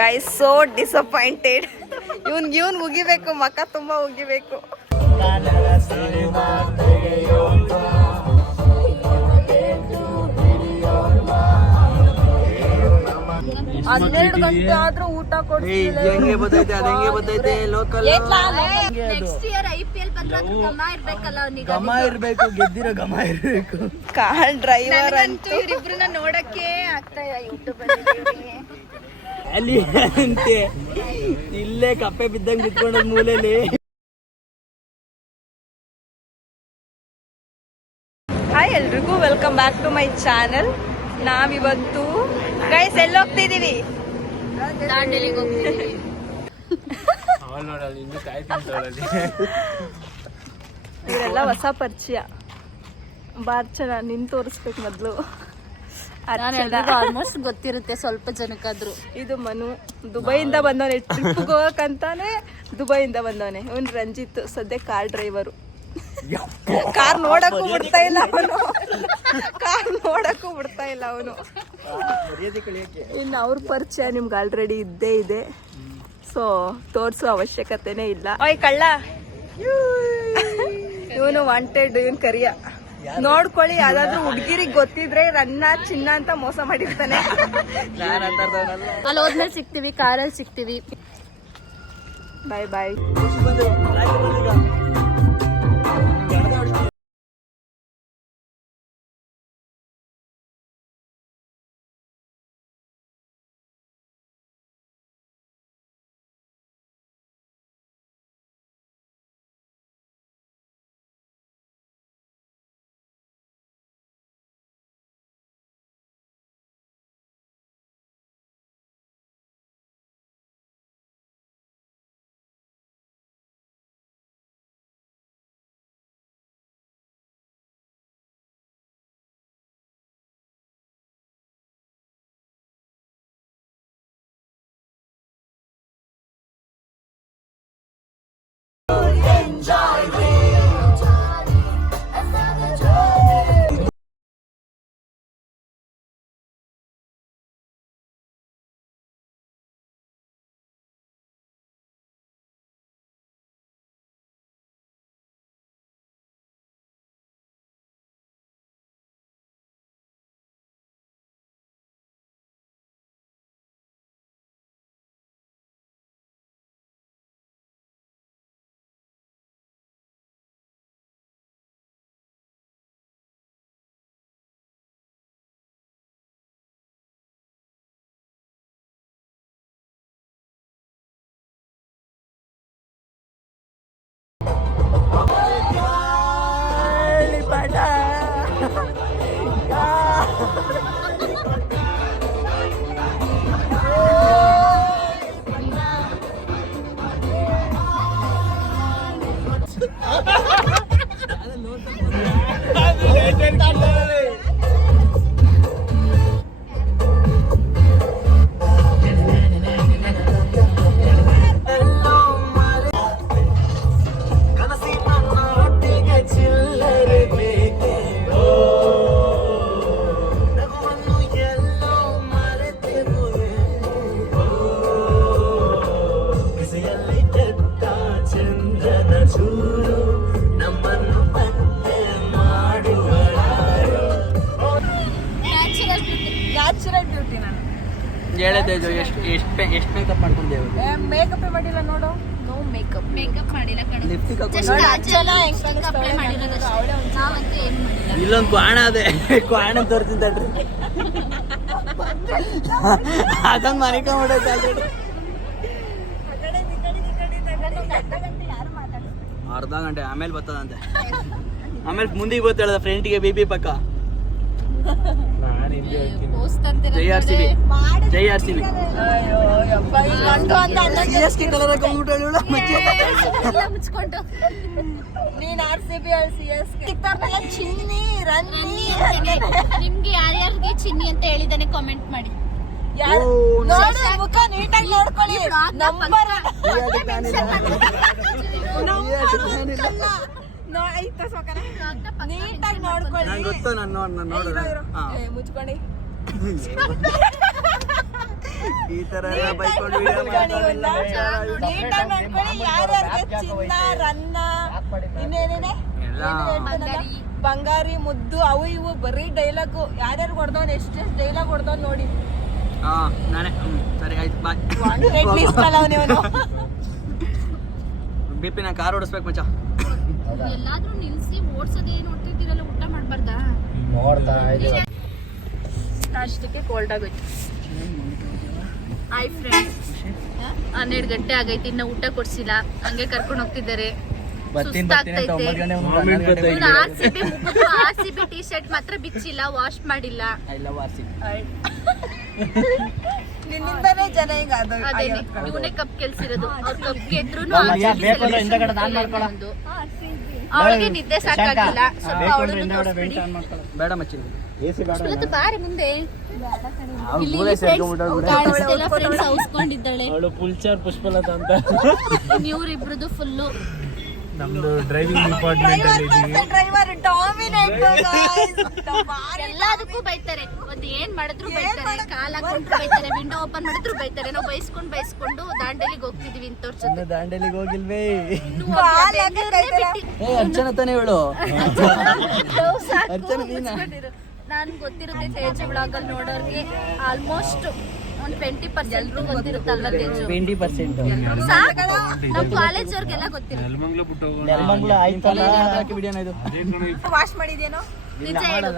Guys so disappointed. ಇವನ್ ಮುಗಿಬೇಕು, ಮಕ್ಕ ತುಂಬಾ ಉಗಿಬೇಕು. ಹನ್ನೆರಡು ಗಂಟೆ ಆದ್ರೂ ಊಟ ಕೊಡ್ತಿಲ್ಲ. ಹೆಂಗೆ ಬತ್ತೈತೆ ಲೋಕಲ್ ನೆಕ್ಸ್ಟ್ ಇಯರ್ IPL ಬಂದ್ರೆ ಗಮ ಇರ್ಬೇಕಲ್ಲ ಅವನಿಗೆ. ಗಮ ಇರ್ಬೇಕು, ಗೆದ್ದಿರೋ ಗಮ ಇರ್ಬೇಕು. ಕಾರ್ ಡ್ರೈವರ್ ಅಂತೂ ಇವರಿಬ್ರನ್ನ ನೋಡಕ್ಕೆ ಆಗ್ತಾ ಇಲ್ಲ ಯೂಟ್ಯೂಬ್ ಅಲ್ಲಿ. ಅಲ್ಲಿ ಅಂತೆ ಇಲ್ಲೇ ಕಪ್ಪೆ ಬಿದ್ದಂಗೆ ಬಿತ್ಕೊಂಡ ಮೂಲೆಯಲ್ಲಿ. ಹಾಯ್ ಎಲ್ರಿಗೂ, welcome back to my channel. ನಾವಿವತ್ತು ಗೈಸ್ ಎಲ್ಲಿ ಹೋಗ್ತಿದೀವಿ? ದಾಂಡೇಲಿಗೆ ಹೋಗ್ತಿದೀವಿ. ಇವರೆಲ್ಲ ಹೊಸ ಪರಿಚಯ. ಬಾರ್ಚನ ನಿನ್ ತೋರಿಸ್ಬೇಕು ಮೊದ್ಲು. ಆಲ್ಮೋಸ್ಟ್ ಗೊತ್ತಿರುತ್ತೆ ಸ್ವಲ್ಪ ಜನಕ್ಕಾದ್ರು. ಇದು ಮನು, ದುಬೈಯಿಂದ ಬಂದವನೆ, ಟ್ರಿಪ್ಗೆ ಹೋಗಕ್ಕಂತಾನೆ ದುಬೈಯಿಂದ ಬಂದವನೆ. ಇವನ್ ರಂಜಿತ್, ಸದ್ಯ ಕಾರ್ ಡ್ರೈವರು. ಕಾರ್ ನೋಡಕ್ಕೂ ಬಿಡ್ತಾ ಇಲ್ಲ ಅವನು, ಇನ್ನು ಅವ್ರ ಪರಿಚಯ ನಿಮ್ಗೆ ಆಲ್ರೆಡಿ ಇದ್ದೇ ಇದೆ, ಸೊ ತೋರ್ಸೋ ಅವಶ್ಯಕತೆನೇ ಇಲ್ಲ. ಓಯ್ ಕಳ್ಳ, ಇವನು ವಾಂಟೆಡ್, ಇವನ್ ಕರಿಯ. ನೋಡ್ಕೊಳ್ಳಿ, ಯಾವ್ದಾದ್ರು ಹುಡ್ಗಿರಿಗೆ ಗೊತ್ತಿದ್ರೆ ರನ್ನ ಚಿನ್ನ ಅಂತ ಮೋಸ ಮಾಡಿರ್ತಾನೆ. ಅಲ್ಲಿ ಹೋದ್ಮೇಲೆ ಸಿಗ್ತೀವಿ, ಕಾರಲ್ಲಿ ಸಿಗ್ತೀವಿ. ಬಾಯ್ ಬಾಯ್. ಎಷ್ಟು ಮೇಕಪ್ ಮಾಡ್ಕೊಂಡೇವೆ? ಮೇಕಪ್ ಮಾಡಿಲ್ಲ ನೋಡು. ನೋ ಮೇಕಪ್ ಮಾಡಿಲ್ಲ ಕಣೋ. ಲಿಪ್ಸ್ಟಿಕ್ ಅಪ್ಲೈ ಮಾಡಿರೋದಷ್ಟೇ. ನಾವಂತೂ ಏನು ಮಾಡಿಲ್ಲ. ಇಲ್ಲೊಂದು ಕ್ವಾಣ ಅದೇ, ಕ್ವಾಣ ತೋರ್ತೀನಿ ತಡ್ರಿ. ಅದೊಂದು ಮನಿಕೊಂಡ್ಬಿಡೈತೆ ಆಲ್ರೆಡಿ. ಅರ್ಧ ಗಂಟೆ ಆಮೇಲೆ ಬರ್ತದಂತೆ. ಆಮೇಲೆ ಮುಂದಿಗೆ ಬತ್ತ ಹೇಳ್ದ ಫ್ರೆಂಟಿಗೆ ಬಿಬಿ ಪಕ್ಕ. ಜೈ ಆರ್ ಸಿ ಬಿ. ಮುಚ್ಕೊಂಡು ನೀನ್ RCB ಚಿನ್ನಿ ರನ್ನಿ. ನಿಮ್ಗೆ ಯಾರ್ಯಾರಿಗೆ ಚಿನ್ನಿ ಅಂತ ಹೇಳಿದಾನೆ ಕಾಮೆಂಟ್ ಮಾಡಿ. ಮುಖ ನೀಟಾಗಿ ನೋಡ್ಕೊಳ್ಳಿ. ನೀಟಾಗಿ ನೋಡ್ಕೊಳ್ಳಿ. ಗೊತ್ತು, ನಾನು ನೋಡಿದ್ರೆ ಮುಚ್ಕೊಳ್ಳಿ. ಈ ತರ ಎಲ್ಲ ಬೈಕೊಂಡು ವಿಡಿಯೋ ಬಂಗಾರಿ ಮುದ್ದು ಅವು ಇವು ಬರೀ ಡೈಲಾಗು ಯಾರ್ಯಾರು ಹೊಡೆದವನ್ ಎಷ್ಟೆಷ್ಟು ಡೈಲಾಗ್ ಹೊಡೆದವನ್ ನೋಡಿ. ಹಾ ನಾನೇ ಸರಿ ಆಯ್ತು ಬಾಯ್. ಬಿಪಿ ನಾ ಕಾರ್ ಓಡಿಸ್ಬೇಕು ಮಚ್ಚ. ಎಲ್ಲಾದ್ರೂ ನಿಲ್ಸಿ ಓಡ್ಸೋದೇ ನೋಡ್ತಿದ್ದೀರಲ್ಲ, ಊಟ ಮಾಡ್ಬಾರ್ದಾ? ಅಷ್ಟಕ್ಕೆ ಕೋಲ್ಡ್ ಆಗೋಯ್ತು. ಹಾಯ್ ಫ್ರೆಂಡ್ಸ್, 12 ಗಂಟೆ ಆಗೈತಿ, ಇನ್ನ ಊಟ ಕೊಡ್ಸಿಲ್ಲ, ಹಂಗೆ ಕರ್ಕೊಂಡು ಹೋಗ್ತಿದ್ದಾರೆ. RCB ಟಿ ಶರ್ಟ್ ಮಾತ್ರ ಬಿಚ್ಚಿಲ್ಲ, ವಾಶ್ ಮಾಡಿಲ್ಲ. ನಿನ್ನಿಂದಾನೇ ಜನ ಈಗ ಇವನೇ ಕಪ್ ಕೆಲ್ಸಿರೋದು. ಅವ್ರ ಕಪ್ ಗೆದ್ರು ಅವಳಿಗೆ ನಿದ್ದೆ ಸಾಕಾಗಿಲ್ಲ, ಸ್ವಲ್ಪ ಬೇಡ ಮಚ್ಚಿ ಬಾರಿ ಮುಂದೆ ಹೌಸ್ಕೊಂಡಿದ್ದಾಳೆ. ಪುಷ್ಪಲತಾ ಅಂತ ಇವ್ರಿಬ್ರದ್ದು ಫುಲ್ಲು ನಮ್ದು ಡ್ರೈವಿಂಗ್ ಡಿಪಾರ್ಟ್ಮೆಂಟ್ ಅಲ್ಲಿ ಡ್ರೈವರ್ ಡಾಮಿನೇಟ್. ಎಲ್ಲದಕ್ಕೂ ಬೈತಾರೆ, ಒಂದ್ ಏನ್ ಮಾಡಿದ್ರು ಬೈತಾರೆ, ಕಾಲ್ ಹಾಕೊಂಡ್ರು ಬೈತಾರೆ, ವಿಂಡೋ ಓಪನ್ ಮಾಡಿದ್ರು ಬೈತಾರೆ. ನಾವು ಬೈಸ್ಕೊಂಡು ದಾಂಡೇಲಿಗೆ ಹೋಗ್ತಿದೀವಿ ಅಂತ ತೋರ್ಸುತ್ತೆ. ದಾಂಡೇಲಿಗೆ ಹೋಗಿಲ್ವೇ? ಅರ್ಚನಾ ತಾನೇ ಹೇಳು. ನಾನು ಗೊತ್ತಿರುತ್ತೆ ತೇಜು ಬ್ಲಾಗ್ ಅಲ್ಲಿ ನೋಡೋರ್ಗೆ ಆಲ್ಮೋಸ್ಟ್ ಒಂದು 20% ಗೊತ್ತಿರುತ್ತಲ್ವ ತೇಜು? 20%. ನಮ್ ಕಾಲೇಜ್ ಅವ್ರಿಗೆಲ್ಲ ಗೊತ್ತಿರುತ್ತೆ. ನೆಲಮಂಗ್ಲ ಆಯ್ತಲ್ಲ ವಿಡಿಯೋನ ಇದು. ವಾಶ್ ಮಾಡಿದೇನೋ? ನಿಜ ಹೇಳು.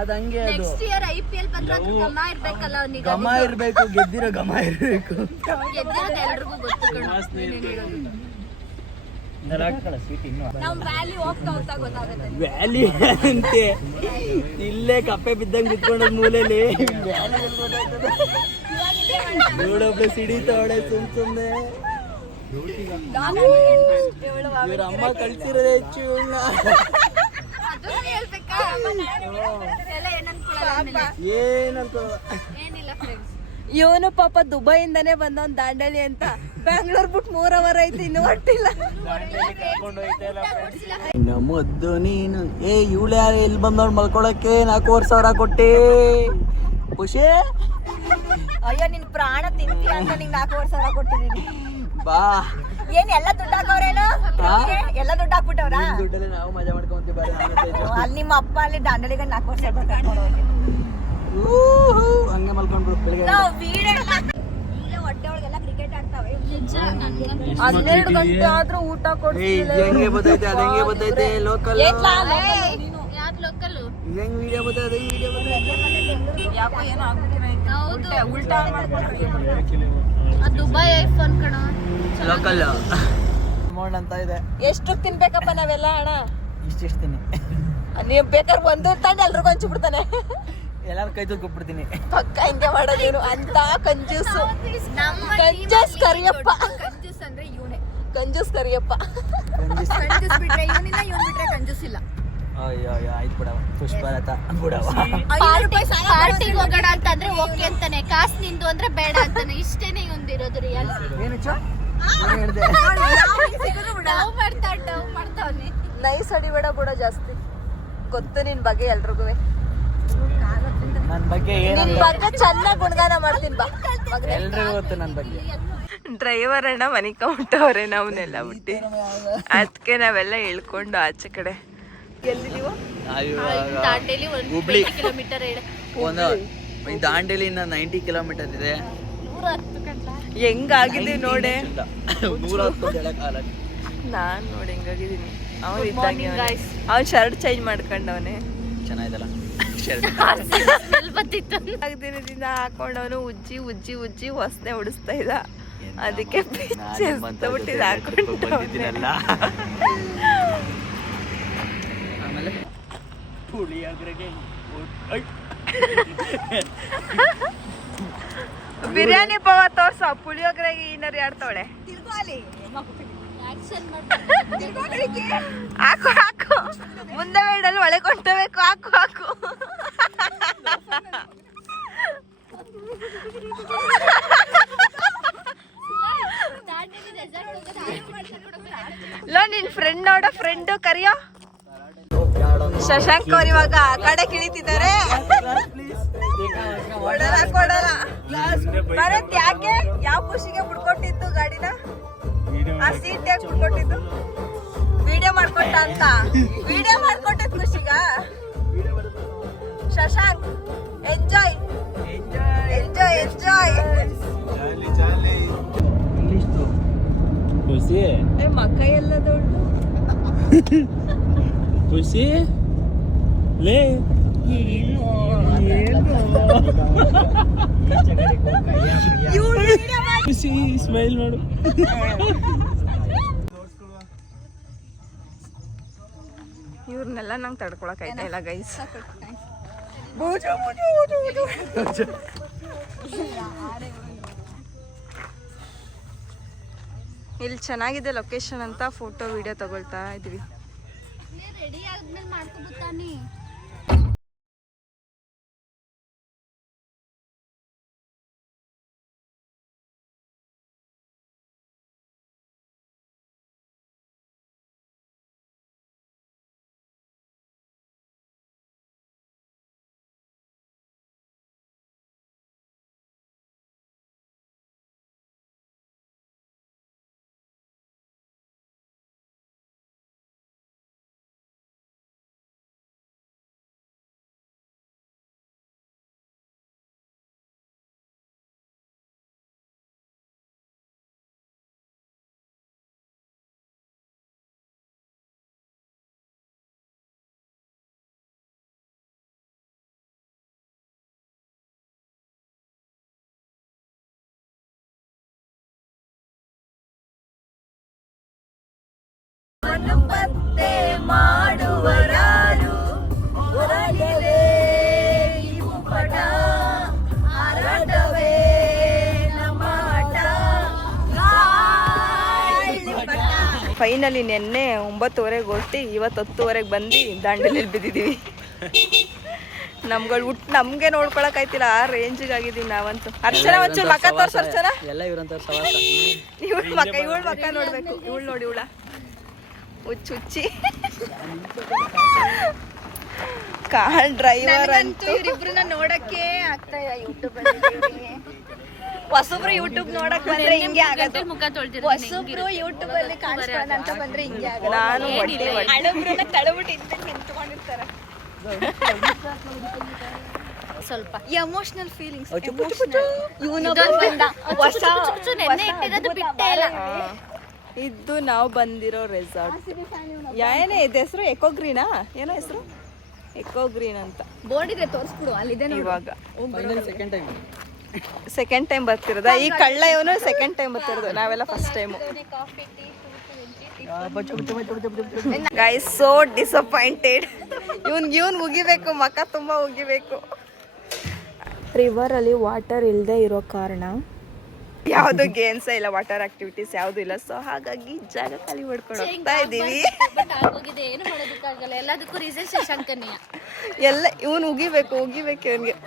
ಅದ್ ಹಂಗೆ ಅದು. ನೆಕ್ಸ್ಟ್ ಇಯರ್ IPL ಬಂದ್ರೆ ಅದು ಗಮ ಇರ್ಬೇಕಲ್ಲ ಅವನಿಗೆ. ಗಮ ಇರ್ಬೇಕು, ಗೆದ್ದಿರೋ ಗಮ ಇರ್ಬೇಕು. ಗೆದ್ದಿರೋದು ಎಲ್ರಿಗೂ ಗೊತ್ತು ಕಣೋ. ನಮ್ ವ್ಯಾಲಿ ಹೋಗ್ತಾ ಗೊತ್ತಾಗುತ್ತೆ. ವ್ಯಾಲಿ ಅಂತೆ ಇಲ್ಲೇ ಕಪ್ಪೆ ಬಿದ್ದಂಗ್ ಬಿತ್ಕೊಂಡ ಮೂಲೆಯಲ್ಲಿ ನೋಡೊಬ್ಳೆ ಸಿಡಿತಾವಳೆ ಸುಮ್ನೆ. ಇವ್ರ ಅಮ್ಮ ಕಳ್ಸಿರೋದೇ ಹೆಚ್ಚು ಇವಳನ್ನ. ಏನಂತ ಏನಿಲ್ಲ ಫ್ರೆಂಡ್ಸ್, ಇವನು ಪಾಪ ದುಬೈಯಿಂದಾನೇ ಬಂದವನ್ ದಾಂಡೇಲಿ ಅಂತ. ಬ್ಯಾಂಗ್ಳೂರ್ ಬಿಟ್ಟು 3 ಅವರ್ ಐತಿ, ಇನ್ನು ಹೊಟ್ಟಿಲ್ಲ. ಇನ್ನು ಮುದ್ದು ನೀನು. ಇವಳು ಯಾರು ಎಲ್ಲಿ ಬಂದವಳು ಮಲ್ಕೊಳಕ್ಕೆ 4,000 ಕೊಟ್ಟೆ ಖುಷಿ. ಅಯ್ಯೋ ನಿನ್ ಪ್ರಾಣ ತಿಂತೀಯ ಅಂತ ನಿಂಗೆ 4,000 ಕೊಟ್ಟಿದ್ದೀನಿ. ಬಾ ಏನ್ ಎಲ್ಲ ದುಡ್ಡು ಹಾಕವ್ರೇನು? ಎಲ್ಲ ದುಡ್ಡು ಹಾಕ್ಬಿಟ್ಟವ್ರ? ದುಡ್ಡಲ್ಲಿ ನಾವು ಮಜಾ ಮಾಡ್ಕೊಂತೀವಿ. ಅಲ್ಲಿ ನಿಮ್ಮ ಅಪ್ಪ ಅಲ್ಲಿ ದಾಂಡೇಲಿಗೆ 4,000 ಕರ್ಕೊಂಡು ಹೋಗಿ ಹಂಗೆ ಮಲ್ಕೊಂಡ್ರು ಬೆಳಿಗ್ಗೆ. ಹೊಟ್ಟೆ ಒಳಗೆಲ್ಲ ಕ್ರಿಕೆಟ್ ಆಡ್ತಾವೆ. ನಿಜ. 12 ಗಂಟೆ ಆದ್ರೂ ಊಟ ಕೊಡ್ತಿಲ್ಲ. ಹೆಂಗೆ ಬರ್ತೈತೆ ಅದ ಹೆಂಗೆ ಬರ್ತೈತೆ ಲೋಕಲ್. ಯಾವ್ದು ಲೋಕಲ್? ಹೆಂಗ್ ವಿಡಿಯೋ ಬರ್ತೈತೆ ವಿಡಿಯೋ ಬರ್ತೈತೆ. ಯಾಕೋ ಏನೋ ಆಗ್ಬಿಟ್ಟಿರೈತೆ. ಹೌದು, ಉಲ್ಟಾ ಮಾಡ್ಕೊಂಡ್ರೆ ಅದು ದುಬೈ ಐಫೋನ್ ಕಣ. ಲೋಕಲ್ ಅಮೌಂಟ್ ಅಂತ ಇದೆ. ಎಷ್ಟು ತಿನ್ಬೇಕಪ್ಪ ನಾವೆಲ್ಲ ಅಣ್ಣ? ಇಷ್ಟಿಷ್ಟು ತಿನ್ನಿ. ನೀವ್ ಬೇಕಾದ್ರೆ ಒಂದು ತಂಡ ಎಲ್ರಿಗೂ ಹಂಚ್ಬಿಡ್ತಾನೆ. ಎಲ್ಲಾರು ಕೈ ತೂಗ್ ಕೊಟ್ಬಿಡ್ತೀನಿ. ಪಕ್ಕ ಹಿಂಗೆ ಮಾಡೋದು ಅಂತ ಕಂಜೂಸು. ನಮ್ಮ ಕಂಜೂಸ್ ಕರಿಯಪ್ಪ. ಕಂಜೂಸ್ ಅಂದ್ರೆ ಇವನೇ. ಕಂಜೂಸ್ ಕರಿಯಪ್ಪ. ಕಂಜೂಸ್ ಬಿಟ್ರೆ ಇವನಿಲ್ಲ, ಇವನ್ ಬಿಟ್ರೆ ಕಂಜೂಸ್ ಇಲ್ಲ. ಅಯ್ಯೋ ಆಯ್ತು ಬಿಡವ. ಪುಷ್ಪಲತಾ ಬಿಡವ. ಪಾರ್ಟಿಗೆ ಹೋಗೋಣ ಅಂತಂದ್ರೆ ಓಕೆ ಅಂತಾನೆ, ಕಾಸು ನಿಂದು ಅಂದ್ರೆ ಬೇಡ ಅಂತಾನೆ. ಇಷ್ಟೇನೆ ಇವಂದಿರೋದು ರಿಯಲ್. ಏನು ಡವ್ ಮಾಡ್ತಾವ್ನಿ. ನೈಸ್ ಅಡಿಬೇಡ ಬಿಡ ಜಾಸ್ತಿ. ಗೊತ್ತು ನಿನ್ ಬಗ್ಗೆ ಎಲ್ರಿಗೂ. ನನ್ನ ಬಗ್ಗೆ ನಿನ್ ಬಗ್ಗೆ ಚೆನ್ನಾಗಿ ಗುಣಗಾನ ಮಾಡ್ತೀನಿ ಬಾ. ಎಲ್ರಿಗೂ ಗೊತ್ತು ನನ್ನ ಬಗ್ಗೆ. ಡ್ರೈವರ್ ಅಣ್ಣ ಮನಿಕೊಂಬಿಟ್ಟವ್ರೆ ನಮ್ಮನ್ನೆಲ್ಲ ಬಿಟ್ಟು. ಅದಕ್ಕೆ ನಾವೆಲ್ಲ ಇಳ್ಕೊಂಡು ಆಚೆ ಕಡೆ. ಎಲ್ಲಿದೀವ? ದಾಂಡೇಲಿ ಹುಬ್ಳಿ 20 ಕಿಲೋಮೀಟರ್ ಒಂದು ದಾಂಡೇಲಿಯಿಂದ 90 ಕಿಲೋಮೀಟರ್ ಇದೆ. 110 ಗಂಟೆ ಹೆಂಗಾಗಿದ್ದೀವಿ ನೋಡೆ. 110 ನಾನ್ ನೋಡಿ ಹೆಂಗಾಗಿದ್ದೀನಿ. ಅವನು ಇದ್ದಂಗೆ ಅವ್ನು ಶರ್ಟ್ ಚೇಂಜ್ ಮಾಡ್ಕೊಂಡವನೆ. ಚೆನ್ನಾಗಿದಲ್ಲ ಸ್ಮೆಲ್ ಬಂದಿತ್ತು. ದಿನದಿಂದ ಹಾಕೊಂಡವನು ಉಜ್ಜಿ ಉಜ್ಜಿ ಉಜ್ಜಿ ಹೊಸನೆ ಉಡಿಸ್ತಾ ಇದ್ದ. ಅದಕ್ಕೆ ಬಿಟ್ಟಿದ್ ಹಾಕೊಂಡ. ಆಮೇಲೆ ಪುಳಿಯೋಗರೆಗೆ ಬಿರಿಯಾನಿ ಪವ ತೋರ್ಸ. ಪುಳಿಯೋಗರೆಗೆ ಇನ್ನರ್ ಯಾಡ್ತಾವಳೆ. ಹಾಕು ಹಾಕು. ಮುಂದೆ ಬೇಡಲ್ಲಿ ಒಳಗೆ ಕೊಂಡಬೇಕು. ಹಾಕು ಹಾಕು. ಲೋ ನಿನ್ ಫ್ರೆಂಡ್ ನೋಡ, ಫ್ರೆಂಡ್ ಕರಿಯೋ. ಶಶಾಂಕ್ ಅವ್ರು ಇವಾಗ ಆ ಕಡೆ ಕಿಳಿತಿದ್ದಾರೆ. ಕೊಡಲ್ಲ ಭರತ್ ಯಾಕೆ ಯಾವ ಖುಷಿಗೆ ಬಿಡ್ಕೊಟ್ಟಿದ್ದು ಗಾಡಿನ? ಆ ಸೀಟ್ ಯಾಕೆ ಬಿಡ್ಕೊಟ್ಟಿದ್ದು? ವಿಡಿಯೋ ಮಾಡ್ಕೊಟ್ಟ ಅಂತ. ವಿಡಿಯೋ ಮಾಡ್ಕೊಟ್ಟಿದ್ ಖುಷಿಗ. Shashank enjoy enjoy enjoy. ಖುಷಿ ಮಕ್ಕ ಎಲ್ಲದೊಳ್ಳು ಖುಷಿ ಲೇ ಖುಷಿ ಸ್ಮೈಲ್ ಮಾಡು. ಇವ್ರನ್ನೆಲ್ಲ ನಂಗೆ ತಡ್ಕೊಳಕ್ ಆಯ್ತಾ ಇಲ್ಲ ಗೈಸ್. ಇಲ್ಲಿ ಚೆನ್ನಾಗಿದೆ ಲೊಕೇಶನ್ ಅಂತ ಫೋಟೋ ವಿಡಿಯೋ ತಗೊಳ್ತಾ ಇದೀವಿ. ರೆಡಿ ಆದ್ಮೇಲೆ ಮಾಡ್ಕೊಬಿಡ್ತಾನೆ. ಪತ್ತೆ ಮಾಡುವರಾರು ಹೊರಗಿವೆ ಇವು ಪಟ ಆರಾಟವೇ ನಮ್ಮ ಆಟ. ಫೈನಲಿ ನಿನ್ನೆ 9:30 ಹೊರಟಿ ಇವತ್ತು 10:30 ಬಂದು ದಾಂಡೇಲಿಯಲ್ಲಿ ಬಿದ್ದಿದ್ದೀವಿ. ನಮ್ಗೆ ನೋಡ್ಕೊಳಕ್ ಆಯ್ತಿಲ್ಲ, ಆ ರೇಂಜಿಗೆ ಆಗಿದೀವಿ ನಾವಂತೂ. ಅರ್ಚನಾ ಒಂಚೂರು ಮಕ್ಕ ತೋರ್ಸ. ಅರ್ಚನಾ ಎಲ್ಲ ಇವ್ರಂತ ಸವಾಸ. ಇವಳ ಮಕ್ಕ ನೋಡ್ಬೇಕು. ಇವಳು ನೋಡಿ ಇವಳ ಹುಚ್ಚಿ ಕಾರ್ ಡ್ರೈವರ್ ಅಂತೂ ಇವ್ರಿಬ್ರನ್ನ ನೋಡಕ್ಕೆ ಆಗ್ತಾ ಇಲ್ಲ. ಯೂಟ್ಯೂಬ್ ಅಲ್ಲಿ ಹೊಸಬ್ರು ಯೂಟ್ಯೂಬ್ ನೋಡಕ್ ಬಂದ್ರೆ ಹಿಂಗೆ ಆಗತ್ತೆ. ಮುಖ ತೊಳ್ದಿರ ಹೊಸಬ್ರು ಯೂಟ್ಯೂಬ್ ಅಲ್ಲಿ ಕಾಣಿಸ್ಕೊಳ್ಳೋಣ ಅಂತ ಬಂದ್ರೆ ಹಿಂಗೆ ಆಗತ್ತೆ. ನಾನು ಹಳಬ್ರನ್ನ ತಳಬಿಟ್ಟು ನಿಂತ್ಕೊಂಡಿರ್ತಾರೆ. ಸ್ವಲ್ಪ ಎಮೋಷನಲ್ ಫೀಲಿಂಗ್ಸ್. ನೆನ್ನೆ ಇಟ್ಟಿರೋದು ಬಿಟ್ಟೇ ಇಲ್ಲ. ಇದು ನಾವು ಬಂದಿರೋ ರೆಸಾರ್ಟ್. ಏನೇ ಇದೆ ಹೆಸರು? ಎಕೋಗ್ರೀನಾ ಏನೋ ಹೆಸರು? ಎಕೋಗ್ರೀನ್ ಅಂತ ಬೋರ್ಡ್ ಇದೆ, ತೋರಿಸ್ಬಿಡು. ಅಲ್ಲಿದೆ ಇವಾಗ ಸೆಕೆಂಡ್ ಸೆಕೆಂಡ್ ಟೈಮ್ ಬರ್ತಿರೋದ ಈ ಕಳ್ಳ. ಇವನು ಸೆಕೆಂಡ್ ಟೈಮ್ ಬರ್ತಿರೋದು, ನಾವೆಲ್ಲ first time. Guys so disappointed. ಇವನ್ ಉಗಿಬೇಕು, ಮಕ್ಕ ತುಂಬಾ ಉಗಿಬೇಕು. ರಿವರಲ್ಲಿ ವಾಟರ್ ಇಲ್ಲದೆ ಇರೋ ಕಾರಣ ಯಾವುದು ಗೇಮ್ಸ್ ಇಲ್ಲ, ವಾಟರ್ ಆಕ್ಟಿವಿಟೀಸ್ ಯಾವುದು ಇಲ್ಲ. ಸೊ ಹಾಗಾಗಿ ಜಾಗ ಖಾಲಿ ಮಾಡ್ಕೊಂಡು ಹೋಗ್ತಾ ಇದೀವಿ. ಬಟ್ ಆಗೋಗಿದೆ, ಏನು ಮಾಡೋದಕ್ಕಾಗಲ್ಲ. ಎಲ್ಲದಕ್ಕೂ ರೀಸನ್ ಶಶಾಂಕನೇ. ಎಲ್ಲ ಇವನು ಉಗಿಬೇಕು ಇವನ್ಗೆ.